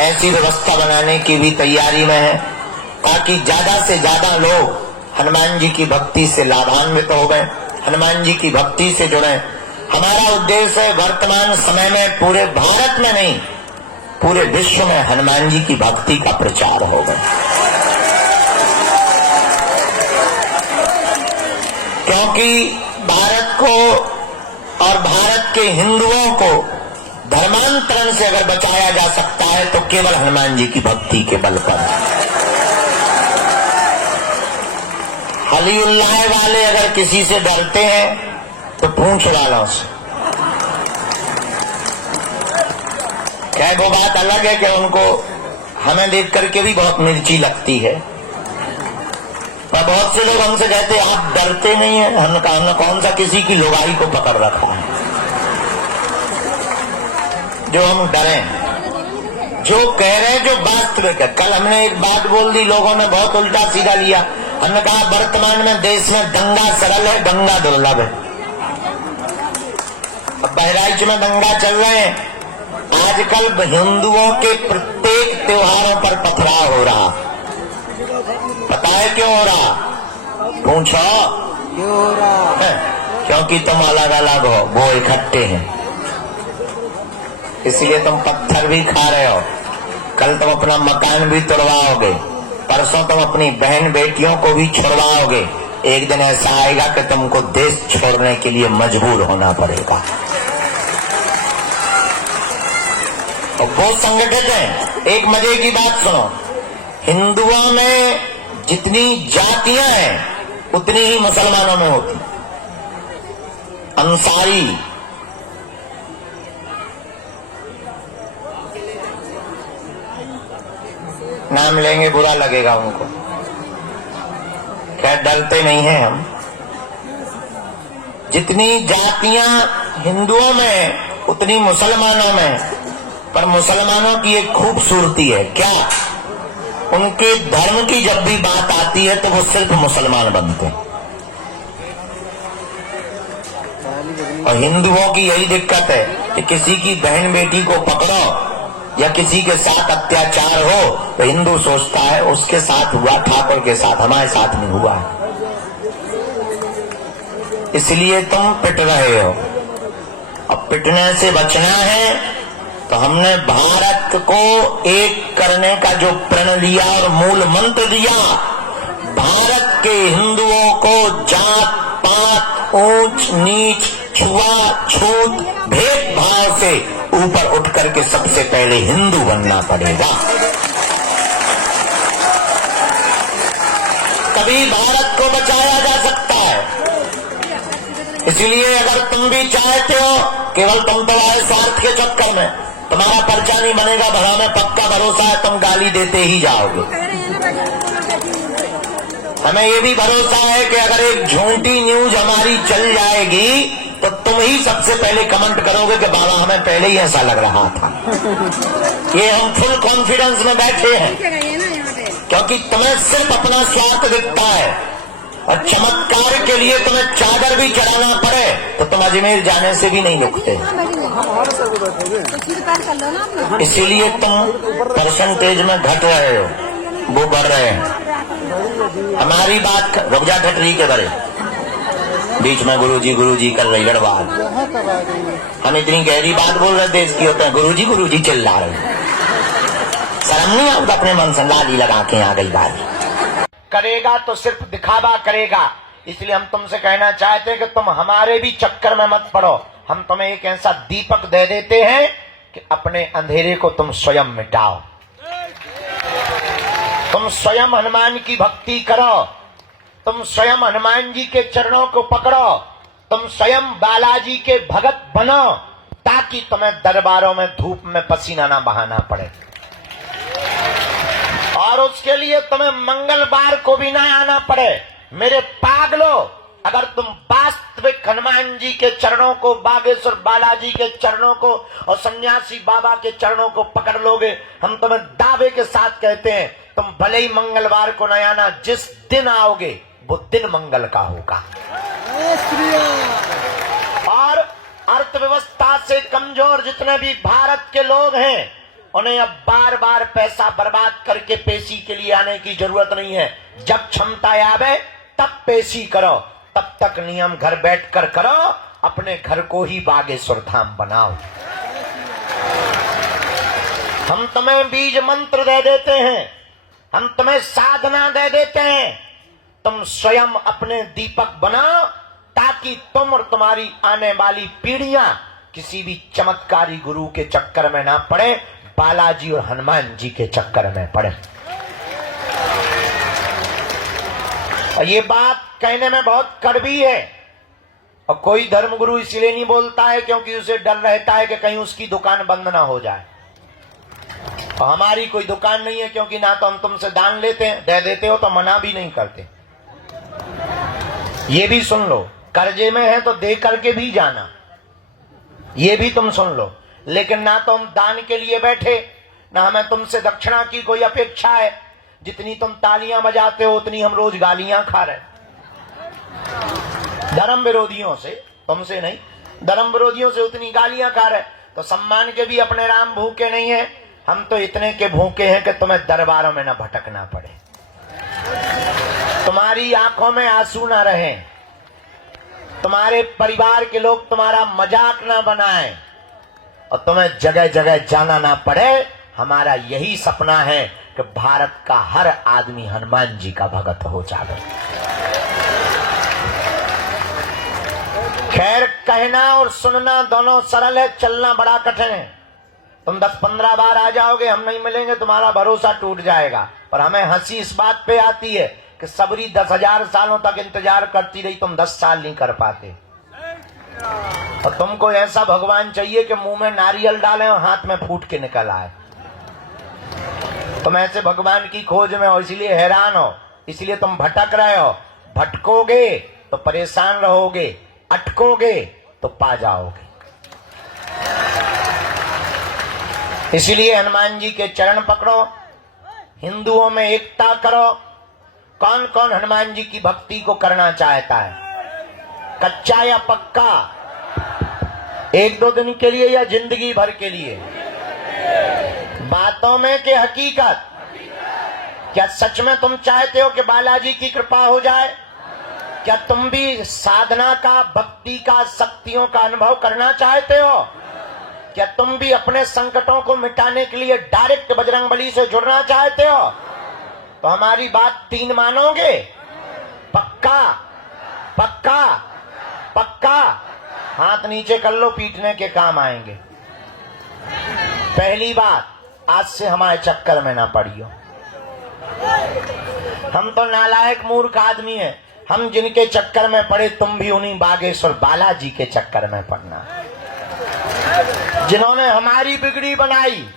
ऐसी व्यवस्था बनाने की भी तैयारी में है ताकि ज्यादा से ज्यादा लोग हनुमान जी की भक्ति से लाभान्वित हो गए, हनुमान जी की भक्ति से जुड़े। हमारा उद्देश्य है वर्तमान समय में पूरे भारत में नहीं, पूरे विश्व में हनुमान जी की भक्ति का प्रचार होगा। क्योंकि भारत को और भारत के हिंदुओं को धर्मांतरण से अगर बचाया जा सकता है तो केवल हनुमान जी की भक्ति के बल पर। हलीउल्लाह वाले अगर किसी से डरते हैं तो पूछ डालो उससे। क्या वो बात अलग है कि उनको हमें देख करके भी बहुत मिर्ची लगती है, पर बहुत से लोग हमसे कहते हैं आप डरते नहीं है। हमने कौन सा किसी की लुगाई को पकड़ रखा है जो हम डरें। जो कह रहे हैं जो वास्तविक है। कल हमने एक बात बोल दी, लोगों ने बहुत उल्टा सीधा लिया। हमने कहा वर्तमान में देश में दंगा सरल है, दंगा दुर्लभ है। अब बहराइच में दंगा चल रहे हैं। आजकल हिंदुओं के प्रत्येक त्योहारों पर पथराव हो रहा। पता है क्यों हो रहा? पूछो क्यों हो रहा है? क्योंकि तुम अलग अलग हो, वो इकट्ठे हैं, इसलिए तुम पत्थर भी खा रहे हो। कल तुम अपना मकान भी तोड़वाओगे, परसों तुम अपनी बहन बेटियों को भी छुड़वाओगे। एक दिन ऐसा आएगा कि तुमको देश छोड़ने के लिए मजबूर होना पड़ेगा। और वो संगठित है। एक मजे की बात सुनो, हिंदुओं में जितनी जातियां हैं उतनी ही मुसलमानों में होती। अंसारी, नाम लेंगे बुरा लगेगा उनको, खैर डरते नहीं हैं हम। जितनी जातियां हिंदुओं में उतनी मुसलमानों में। पर मुसलमानों की एक खूबसूरती है, क्या? उनके धर्म की जब भी बात आती है तो वो सिर्फ मुसलमान बनते हैं। और हिंदुओं की यही दिक्कत है कि किसी की बहन बेटी को पकड़ो या किसी के साथ अत्याचार हो तो हिंदू सोचता है उसके साथ हुआ, ठाकुर के साथ, हमारे साथ नहीं हुआ है, इसलिए तुम पिट रहे हो। अब पिटने से बचना है तो हमने भारत को एक करने का जो प्रण लिया और मूल मंत्र दिया, भारत के हिंदुओं को जात पात, ऊंच नीच, छुआछूत, भेदभाव से ऊपर उठ करके सबसे पहले हिंदू बनना पड़ेगा। तभी भारत को बचाया जा सकता है। इसलिए अगर तुम भी चाहते हो, केवल तुम तो आए स्वार्थ के चक्कर में, तुम्हारा पर्चा नहीं बनेगा, हमें पक्का भरोसा है तुम गाली देते ही जाओगे। हमें ये भी भरोसा है कि अगर एक झूठी न्यूज हमारी चल जाएगी तो तुम ही सबसे पहले कमेंट करोगे कि बाबा हमें पहले ही ऐसा लग रहा था। ये हम फुल कॉन्फिडेंस में बैठे हैं क्योंकि तुम्हें सिर्फ अपना स्वार्थ दिखता है और चमत्कार के लिए तुम्हें चादर भी चढ़ाना पड़े तो तुम अजमेर जाने से भी नहीं रुकते। इसीलिए तुम परसेंटेज में घट रहे हो, वो बढ़ रहे हैं। हमारी बात रुक जा ठटरी के बड़े बीच में गुरुजी कर रही गड़बाड़। हम इतनी गहरी बात बोल रहे थे, इसकी होते हैं गुरुजी चिल्ला रहे। शर्म नहीं आता? अपने मन से लाली लगा के आ गई बात। करेगा तो सिर्फ दिखावा करेगा। इसलिए हम तुमसे कहना चाहते हैं कि तुम हमारे भी चक्कर में मत पड़ो। हम तुम्हें एक ऐसा दीपक दे देते हैं कि अपने अंधेरे को तुम स्वयं मिटाओ। तुम स्वयं हनुमान की भक्ति करो, तुम स्वयं हनुमान जी के चरणों को पकड़ो, तुम स्वयं बालाजी के भगत बनो ताकि तुम्हें दरबारों में धूप में पसीना ना बहाना पड़े। और उसके लिए तुम्हें मंगलवार को भी ना आना पड़े। मेरे पागलो, अगर तुम वास्तविक हनुमान जी के चरणों को, बागेश्वर बालाजी के चरणों को और सन्यासी बाबा के चरणों को पकड़ लोगे, हम तुम्हें दावे के साथ कहते हैं तुम भले ही मंगलवार को न आना, जिस दिन आओगे वो दिन मंगल का होगा। और अर्थव्यवस्था से कमजोर जितने भी भारत के लोग हैं उन्हें अब बार बार पैसा बर्बाद करके पेशी के लिए आने की जरूरत नहीं है। जब क्षमता आवे तब पेशी करो, तब तक नियम घर बैठकर करो, अपने घर को ही बागेश्वर धाम बनाओ। हम तुम्हें बीज मंत्र दे देते हैं, हम तुम्हें साधना दे देते हैं, तुम स्वयं अपने दीपक बनाओ ताकि तुम और तुम्हारी आने वाली पीढ़ियां किसी भी चमत्कारी गुरु के चक्कर में ना पड़े, बालाजी और हनुमान जी के चक्कर में पड़े। और ये बात कहने में बहुत कड़वी है, और कोई धर्मगुरु इसलिए नहीं बोलता है क्योंकि उसे डर रहता है कि कहीं उसकी दुकान बंद ना हो जाए। और हमारी कोई दुकान नहीं है, क्योंकि ना तो हम तुमसे दान लेते हैं, दे देते हो तो मना भी नहीं करते। ये भी सुन लो, कर्जे में है तो दे करके भी जाना, ये भी तुम सुन लो। लेकिन ना तो हम दान के लिए बैठे, ना हमें तुमसे दक्षिणा की कोई अपेक्षा है। जितनी तुम तालियां बजाते हो उतनी हम रोज गालियां खा रहे, धर्म विरोधियों से, तुमसे नहीं, धर्म विरोधियों से उतनी गालियां खा रहे। तो सम्मान के भी अपने राम भूखे नहीं है, हम तो इतने के भूखे हैं कि तुम्हें दरबारों में न भटकना पड़े, तुम्हारी आंखों में आंसू ना रहे, तुम्हारे परिवार के लोग तुम्हारा मजाक ना बनाएं, और तुम्हें जगह जगह जाना ना पड़े। हमारा यही सपना है कि भारत का हर आदमी हनुमान जी का भगत हो जाए। खैर, कहना और सुनना दोनों सरल है, चलना बड़ा कठिन है। तुम 10-15 बार आ जाओगे, हम नहीं मिलेंगे, तुम्हारा भरोसा टूट जाएगा। पर हमें हंसी इस बात पे आती है कि सबरी 10,000 सालों तक इंतजार करती रही, तुम 10 साल नहीं कर पाते। और तुमको ऐसा भगवान चाहिए कि मुंह में नारियल डालें और हाथ में फूट के निकल आए। तुम ऐसे भगवान की खोज में हो, इसीलिए हैरान हो, इसलिए तुम भटक रहे हो। भटकोगे तो परेशान रहोगे, अटकोगे तो पा जाओगे। इसलिए हनुमान जी के चरण पकड़ो, हिंदुओं में एकता करो। कौन कौन हनुमान जी की भक्ति को करना चाहता है, कच्चा या पक्का, 1-2 दिन के लिए या जिंदगी भर के लिए? बातों में कि हकीकत? क्या सच में तुम चाहते हो कि बालाजी की कृपा हो जाए? क्या तुम भी साधना का, भक्ति का, शक्तियों का अनुभव करना चाहते हो? क्या तुम भी अपने संकटों को मिटाने के लिए डायरेक्ट बजरंगबली से जुड़ना चाहते हो? तो हमारी बात 3 मानोगे? पक्का पक्का पक्का? हाथ नीचे कर लो, पीटने के काम आएंगे। पहली बात, आज से हमारे चक्कर में ना पड़ियो। हम तो नालायक मूर्ख आदमी हैं, हम जिनके चक्कर में पड़े तुम भी उन्हीं बागेश्वर बालाजी के चक्कर में पड़ना। जिन्होंने हमारी बिगड़ी बनाई,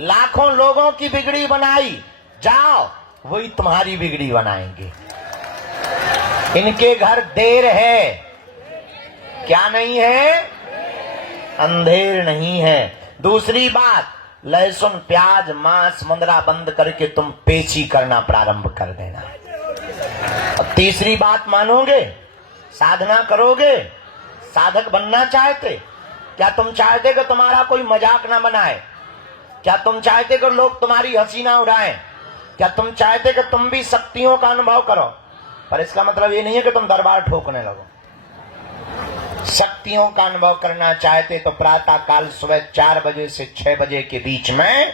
लाखों लोगों की बिगड़ी बनाई, जाओ वही तुम्हारी बिगड़ी बनाएंगे। इनके घर देर है, क्या नहीं है? अंधेर नहीं है। दूसरी बात, लहसुन, प्याज, मांस, मुंदरा बंद करके तुम पेची करना प्रारंभ कर देना। अब तीसरी बात मानोगे? साधना करोगे? साधक बनना चाहते? क्या तुम चाहते कि तुम्हारा कोई मजाक ना बनाए? क्या तुम चाहते कि लोग तुम्हारी हंसी ना उड़ाएं? क्या तुम चाहते कि तुम भी शक्तियों का अनुभव करो? पर इसका मतलब ये नहीं है कि तुम दरबार ठोकने लगो। शक्तियों का अनुभव करना चाहते तो प्रातः काल सुबह 4 बजे से 6 बजे के बीच में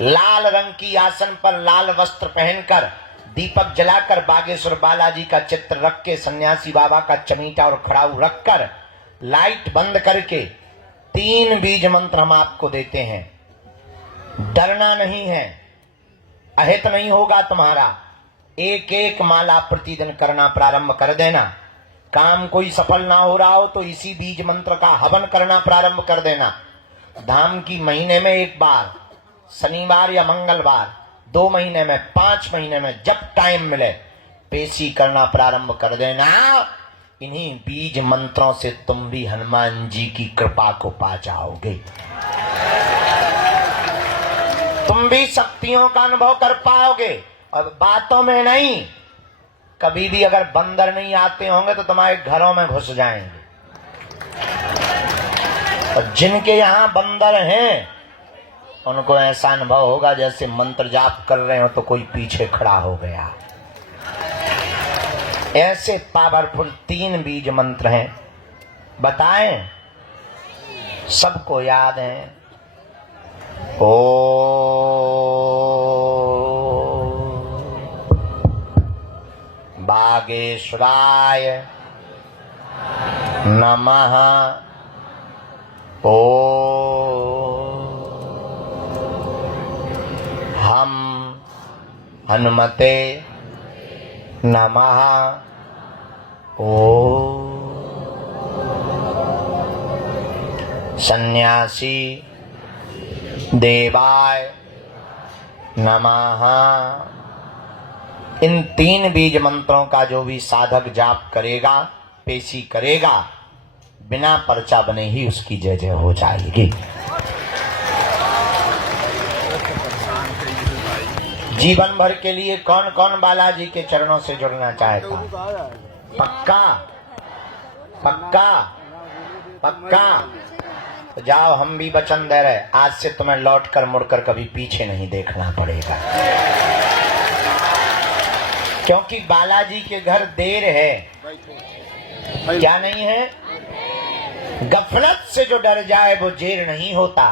लाल रंग की आसन पर लाल वस्त्र पहनकर, दीपक जलाकर, बागेश्वर बालाजी का चित्र रख के, सन्यासी बाबा का चमीटा और खड़ाऊ रखकर, लाइट बंद करके 3 बीज मंत्र हम आपको देते हैं। डरना नहीं है, अहित नहीं होगा तुम्हारा। एक माला प्रतिदिन करना प्रारंभ कर देना। काम कोई सफल ना हो रहा हो तो इसी बीज मंत्र का हवन करना प्रारंभ कर देना। धाम की महीने में 1 बार, शनिवार या मंगलवार, 2 महीने में, 5 महीने में, जब टाइम मिले पेशी करना प्रारंभ कर देना। इन्हीं बीज मंत्रों से तुम भी हनुमान जी की कृपा को पा जाओगे। तुम भी शक्तियों का अनुभव कर पाओगे। और बातों में नहीं, कभी भी अगर बंदर नहीं आते होंगे तो तुम्हारे घरों में घुस जाएंगे। और जिनके यहां बंदर हैं उनको ऐसा अनुभव होगा जैसे मंत्र जाप कर रहे हो तो कोई पीछे खड़ा हो गया। ऐसे पावरफुल 3 बीज मंत्र हैं, बताएं, सबको याद है। ओ बागेश्वराय नमः। ओ हम हनुमते नमः। ओ सन्यासी देवाय नमः। इन 3 बीज मंत्रों का जो भी साधक जाप करेगा, पेशी करेगा, बिना पर्चा बने ही उसकी जय जय हो जाएगी। जीवन भर के लिए कौन कौन बालाजी के चरणों से जुड़ना चाहता? पक्का पक्का पक्का? तो जाओ, हम भी वचन दे रहे, आज से तुम्हें लौटकर मुड़कर कभी पीछे नहीं देखना पड़ेगा, क्योंकि बालाजी के घर देर है। क्या नहीं है? गफलत से जो डर जाए वो जेर नहीं होता,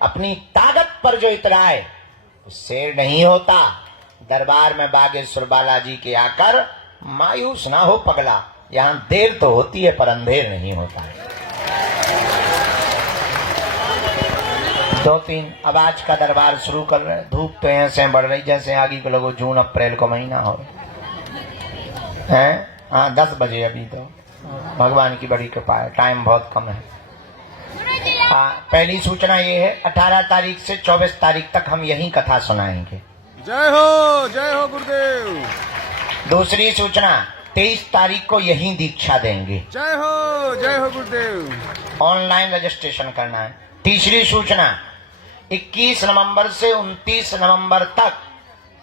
अपनी ताकत पर जो इतराए वो शेर नहीं होता। दरबार में बागेश्वर बालाजी के आकर मायूस ना हो पगला, यहाँ देर तो होती है पर अंधेर नहीं होता है। 2-3 अब आज का दरबार शुरू कर रहे हैं। धूप तो ऐसे बढ़ रही जैसे आगे के लोगों जून अप्रैल को महीना हो है। हाँ 10 बजे अभी तो भगवान की बड़ी कृपा है, टाइम बहुत कम है। पहली सूचना ये है, 18 तारीख से 24 तारीख तक हम यही कथा सुनाएंगे। जय हो गुरुदेव। दूसरी सूचना, 23 तारीख को यही दीक्षा देंगे। जय हो गुरुदेव। ऑनलाइन रजिस्ट्रेशन करना है। तीसरी सूचना, 21 नवंबर से 29 नवंबर तक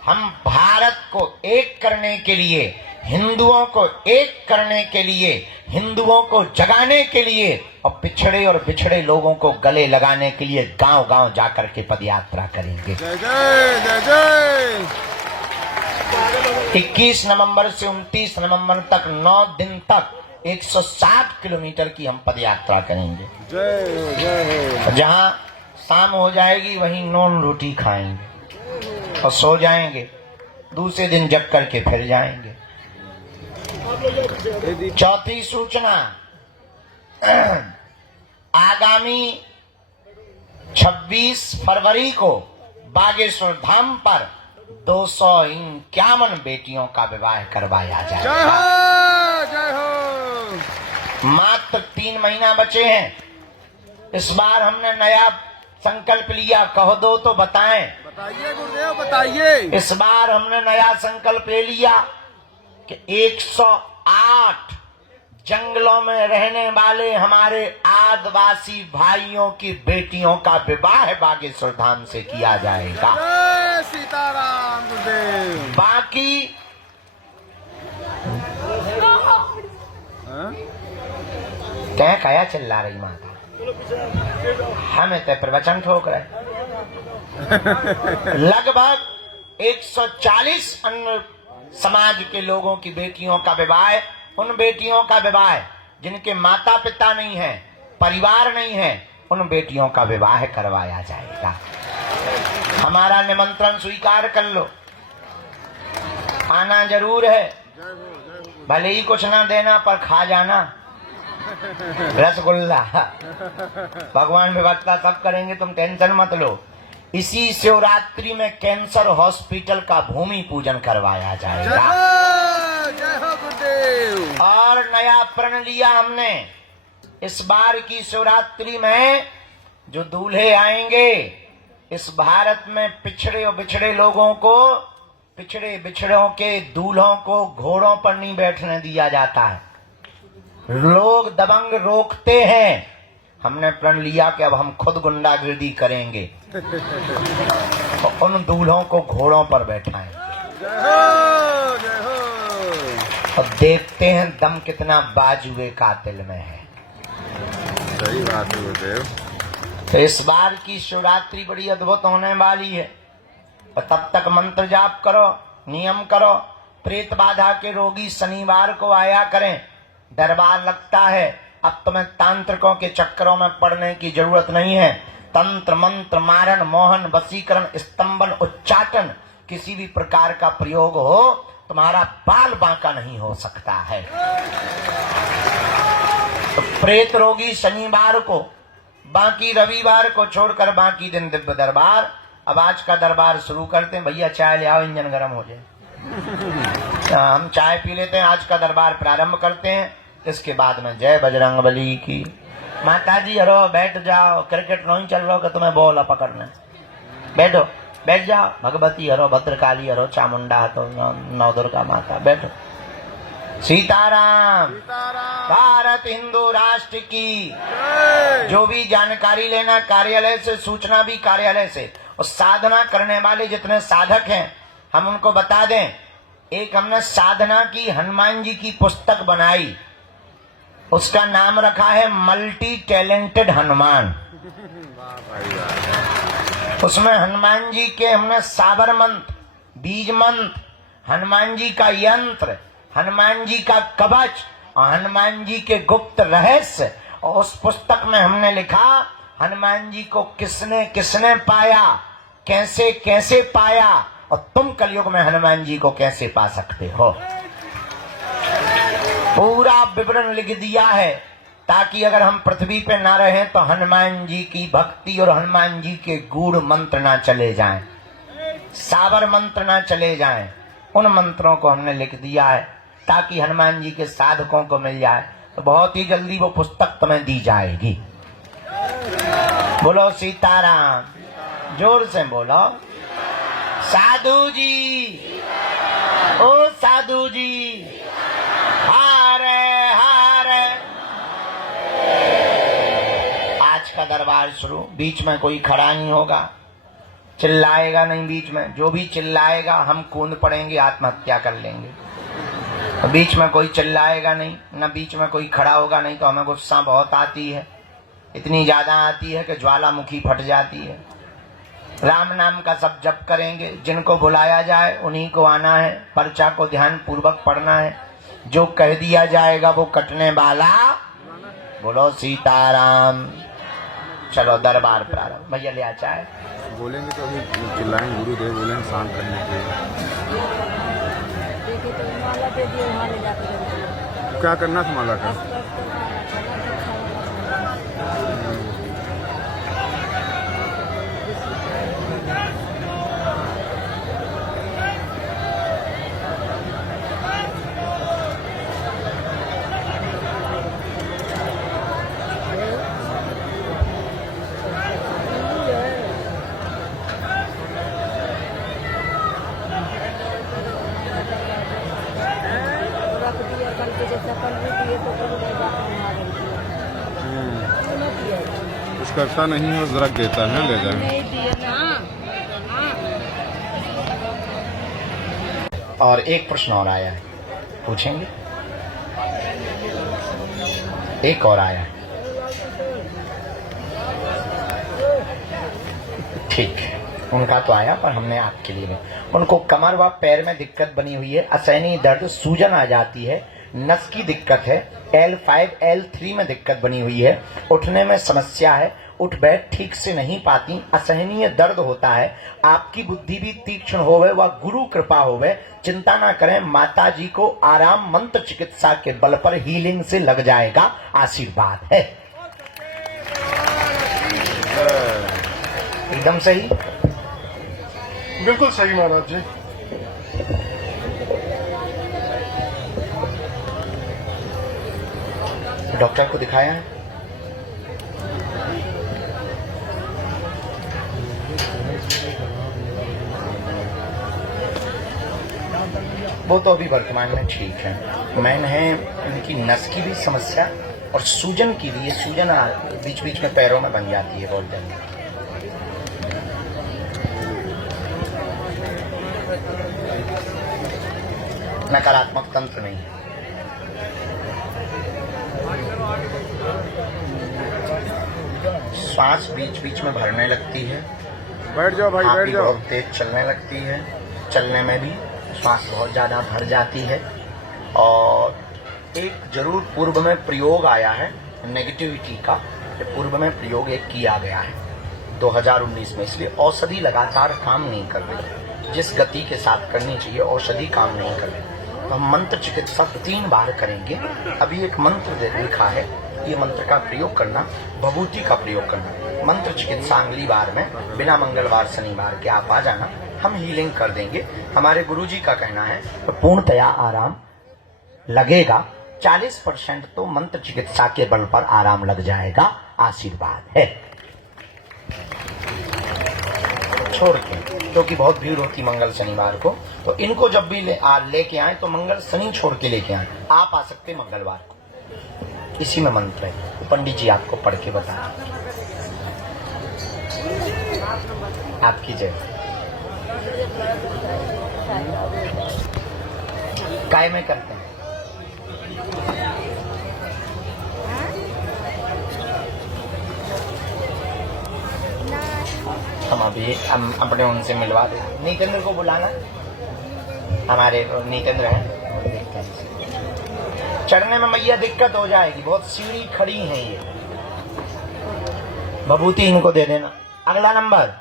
हम भारत को एक करने के लिए, हिंदुओं को एक करने के लिए, हिंदुओं को जगाने के लिए और पिछड़े और बिछड़े लोगों को गले लगाने के लिए गांव-गांव जाकर के पदयात्रा करेंगे। जय जय जय जय। 21 नवंबर से 29 नवंबर तक 9 दिन तक 160 किलोमीटर की हम पदयात्रा करेंगे। जय हो। जहां शाम हो जाएगी वहीं नॉन रोटी खाएंगे और सो जाएंगे, दूसरे दिन जग करके फिर जाएंगे। चौथी सूचना, आगामी 26 फरवरी को बागेश्वर धाम पर 251 बेटियों का विवाह करवाया जाएगा। जय हो। मात्र 3 महीना बचे हैं। इस बार हमने नया संकल्प लिया, कह दो तो बताएं। बताइए गुरुदेव, बताइए। इस बार हमने नया संकल्प ले लिया कि 108 जंगलों में रहने वाले हमारे आदिवासी भाइयों की बेटियों का विवाह बागेश्वर धाम से किया जाएगा। जय सीताराम गुरुदेव। बाकी क्या कया चिल्ला रही माता, हमें तो प्रवचन ठोक रहे। लगभग 140 अन्य समाज के लोगों की बेटियों का विवाह, उन बेटियों का विवाह जिनके माता पिता नहीं है, परिवार नहीं है, उन बेटियों का विवाह करवाया जाएगा। हमारा निमंत्रण स्वीकार कर लो, आना जरूर है। भले ही कुछ ना देना पर खा जाना रसगुल्ला। भगवान व्यवस्था सब करेंगे, तुम टेंशन मत लो। इसी शिवरात्रि में कैंसर हॉस्पिटल का भूमि पूजन करवाया जाएगा। जय हो गुरुदेव। और नया प्रण लिया हमने, इस बार की शिवरात्रि में जो दूल्हे आएंगे, इस भारत में पिछड़े और बिछड़े लोगों को, पिछड़े बिछड़ों के दूल्हों को घोड़ों पर नहीं बैठने दिया जाता है। लोग दबंग रोकते हैं। हमने प्रण लिया कि अब हम खुद गुंडागिर्दी करेंगे तो उन दूल्हों को घोड़ों पर बैठाएंगे। जय हो। और देखते हैं दम कितना बाजुए कातिल में है। सही बात है गुरुदेव। तो इस बार की शिवरात्रि बड़ी अद्भुत होने वाली है और तब तक मंत्र जाप करो, नियम करो। प्रेत बाधा के रोगी शनिवार को आया करें, दरबार लगता है। अब तुम्हें तांत्रिकों के चक्करों में पड़ने की जरूरत नहीं है। तंत्र मंत्र मारण मोहन वशीकरण स्तंभन उच्चाटन किसी भी प्रकार का प्रयोग हो, तुम्हारा बाल बांका नहीं हो सकता है। तो प्रेत रोगी शनिवार को, बाकी रविवार को छोड़कर बाकी दिन दिव्य दरबार। अब आज का दरबार शुरू करते हैं। भैया चाय ले आओ, इंजन गर्म हो जाए। हम चाय पी लेते हैं, आज का दरबार प्रारंभ करते हैं। इसके बाद में जय बजरंगबली की। माता जी हरो बैठ जाओ, क्रिकेट नहीं चल रहा कि तुम्हें बॉल पकड़ना। बैठो, बैठ जाओ। भगवती हरो, भद्रकाली हरो, चामुंडा हतो, नौ दुर्गा माता, बैठो। सीताराम। भारत हिंदू राष्ट्र की। जो भी जानकारी लेना कार्यालय से, सूचना भी कार्यालय से, और साधना करने वाले जितने साधक हैं हम उनको बता दें। एक हमने साधना की हनुमान जी की पुस्तक बनाई, उसका नाम रखा है मल्टी टैलेंटेड हनुमान। उसमें हनुमान जी के हमने साबर मंत्र, बीज मंत्र, हनुमान जी का यंत्र, हनुमान जी का कवच और हनुमान जी के गुप्त रहस्य। और उस पुस्तक में हमने लिखा हनुमान जी को किसने किसने पाया, कैसे कैसे पाया, और तुम कलयुग में हनुमान जी को कैसे पा सकते हो। पूरा विवरण लिख दिया है, ताकि अगर हम पृथ्वी पे ना रहें तो हनुमान जी की भक्ति और हनुमान जी के गूढ़ मंत्र ना चले जाएं, साबर मंत्र ना चले जाएं। उन मंत्रों को हमने लिख दिया है ताकि हनुमान जी के साधकों को मिल जाए। तो बहुत ही जल्दी वो पुस्तक तुम्हें दी जाएगी। बोलो सीताराम, जोर से बोलो। साधु जी, ओ साधु जी, हारे हारे। आज का दरबार शुरू। बीच में कोई खड़ा नहीं होगा, चिल्लाएगा नहीं बीच में। जो भी चिल्लाएगा हम कूद पड़ेंगे, आत्महत्या कर लेंगे। तो बीच में कोई चिल्लाएगा नहीं, न बीच में कोई खड़ा होगा, नहीं तो हमें गुस्सा बहुत आती है। इतनी ज्यादा आती है कि ज्वालामुखी फट जाती है। राम नाम का सब जप करेंगे, जिनको बुलाया जाए उन्हीं को आना है। पर्चा को ध्यान पूर्वक पढ़ना है, जो कह दिया जाएगा वो कटने वाला। बोलो सीताराम। चलो दरबार प्रारंभ। भैया ले आ चाय। बोलेंगे तो अभी चिल्लाएंगे, गुरुदेव बोलेंगे शांत करने के लिए। क्या करना था माला का? कुछ करता नहीं है, रख देता है, ले जाए। और एक प्रश्न और आया है, पूछेंगे? एक और आया है, ठीक। उनका तो आया, पर हमने आपके लिए नहीं। उनको कमर व पैर में दिक्कत बनी हुई है, असहनीय दर्द, सूजन आ जाती है, नस की दिक्कत है, L5 L3 में दिक्कत बनी हुई है, उठने में समस्या है, उठ बैठ ठीक से नहीं पाती, असहनीय दर्द होता है। आपकी बुद्धि भी तीक्ष्ण होवे व गुरु कृपा होवे। चिंता ना करें, माता जी को आराम मंत्र चिकित्सा के बल पर हीलिंग से लग जाएगा। आशीर्वाद है। एकदम सही, बिल्कुल सही महाराज जी। डॉक्टर को दिखाया है? वो तो अभी वर्तमान में ठीक है। मैन है इनकी नस की भी समस्या और सूजन की भी। ये सूजन बीच बीच में पैरों में बन जाती है बहुत जल्दी। नकारात्मक तंत्र नहीं है। श्वास बीच बीच में भरने लगती है, बैठ जाओ भाई, आप बैठ भी जाओ। बहुत तेज चलने लगती है, चलने में भी श्वास बहुत ज्यादा भर जाती है। और एक जरूर पूर्व में प्रयोग आया है नेगेटिविटी का, पूर्व में प्रयोग एक किया गया है 2019 में, इसलिए औषधि लगातार काम नहीं कर रही, जिस गति के साथ करनी चाहिए औषधि काम नहीं कर रही। तो हम मंत्र चिकित्सा 3 बार करेंगे। अभी एक मंत्र लिखा है, ये मंत्र का प्रयोग करना, भभूति का प्रयोग करना। मंत्र चिकित्सा अगली बार में बिना मंगलवार शनिवार के आप आ जाना, हम हीलिंग कर देंगे। हमारे गुरुजी का कहना है तो पूर्णतया आराम लगेगा, 40% तो मंत्र चिकित्सा के बल पर आराम लग जाएगा। आशीर्वाद है। छोड़ के, क्योंकि बहुत भीड़ होती मंगल शनिवार को, तो इनको जब भी लेके आए तो मंगल शनि छोड़ के लेके आए। आप आ सकते मंगलवार को, इसी में मंत्र है, तो पंडित जी आपको पढ़ के बता आपकी जय। काय में करते हैं? हम अभी हम अपने उनसे मिलवा दें। नीतेंद्र को बुलाना, हमारे नीतेंद्र हैं, देखते हैं। चढ़ने में मैया दिक्कत हो जाएगी, बहुत सीढ़ी खड़ी है ये। भभूति इनको दे देना। अगला नंबर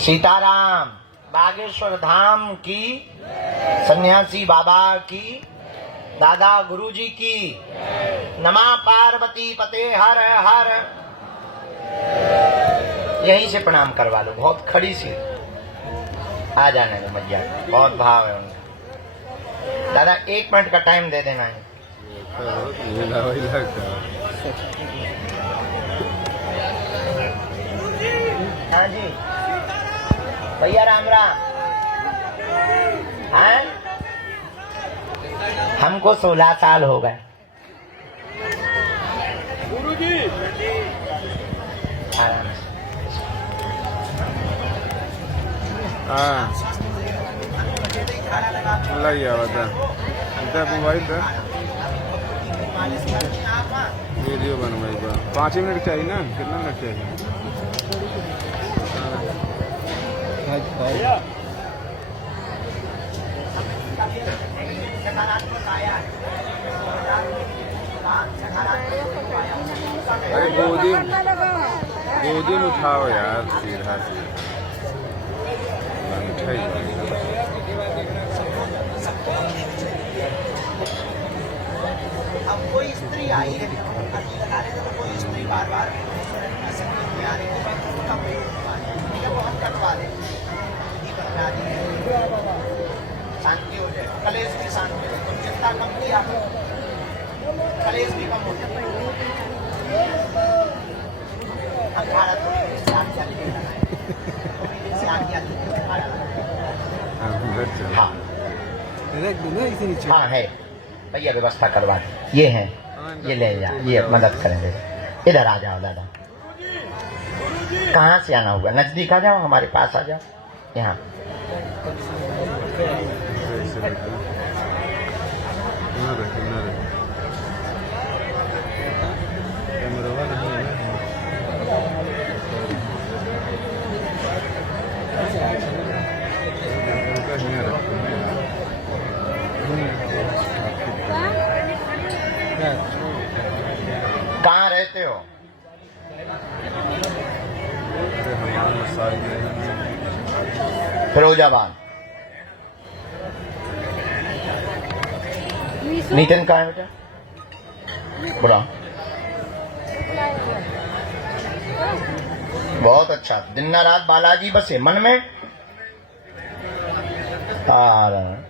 सीताराम बागेश्वर धाम की, सन्यासी बाबा की, दादा गुरुजी की। नमः पार्वती पते हर हर। यहीं से प्रणाम करवा लो, बहुत खड़ी सी। आ जाने दो मैया, बहुत भाव है उनका। दादा 1 मिनट का टाइम दे देना है। हाँ जी भैया, राम राम। हाँ, हमको 16 साल हो गए। हाँ, लग गया बता। मोबाइल पर वीडियो बनवाई बा। 5 मिनट चाहिए ना, कितना मिनट चाहिए? अरे 2 दिन उठाओ यार, सीधा से अब कोई स्त्री आई है, कोई स्त्री बार बार हम कटवा दें, शांति हो जाए, कलेश भी शांति हो जाए, चिंता कम किया, कलेश भी कम हो जाए। हाँ है भैया, व्यवस्था करवा दे। ये है, ये ले जा, ये मदद करेंगे। इधर आ जाओ दादा। कहाँ से आना होगा? नजदीक आ जाओ, हमारे पास आ जाओ। यहाँ कहाँ रहते हो? फिरोजाबाद। नितिन कहाँ है बेटा? बुरा, बहुत अच्छा। दिन रात बालाजी बसे मन में।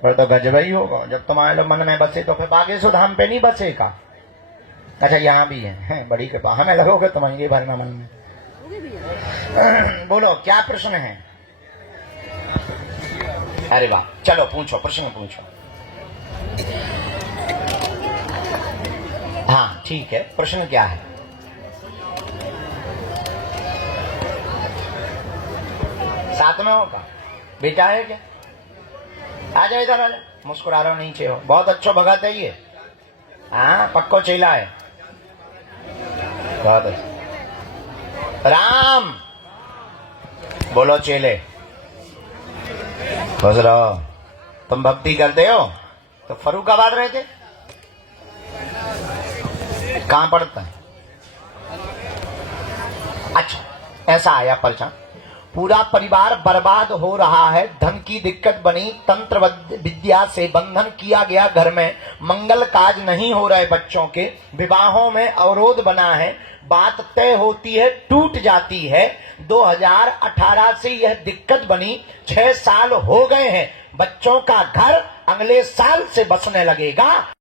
फिर तो गजब ही होगा, जब तुम्हारे लोग मन में बसे तो फिर बागेश्वर धाम पे नहीं बसेगा। अच्छा यहाँ भी है, बड़ी कृपा। हमें लगोगे तुम्हारे भरना मन में। बोलो क्या प्रश्न है? अरे वाह, चलो पूछो, प्रश्न पूछो। हाँ ठीक है, प्रश्न क्या है? साथ में होगा बेटा है क्या? आ जाओ इधर, आ जाओ। मुस्कुरा रहा हो, नीचे हो। बहुत अच्छा भगत है ये, हाँ पक्को चेला है। बहुत अच्छा। राम बोलो चेले, खुश रहो। तुम भक्ति करते हो तो फर्रुखाबाद रहते, कहां पड़ता है? अच्छा ऐसा आया पर्चा। पूरा परिवार बर्बाद हो रहा है, धन की दिक्कत बनी, तंत्र विद्या से बंधन किया गया, घर में मंगल काज नहीं हो रहे, बच्चों के विवाहों में अवरोध बना है, बात तय होती है टूट जाती है। 2018 से यह दिक्कत बनी, 6 साल हो गए हैं, बच्चों का घर अगले साल से बसने लगेगा।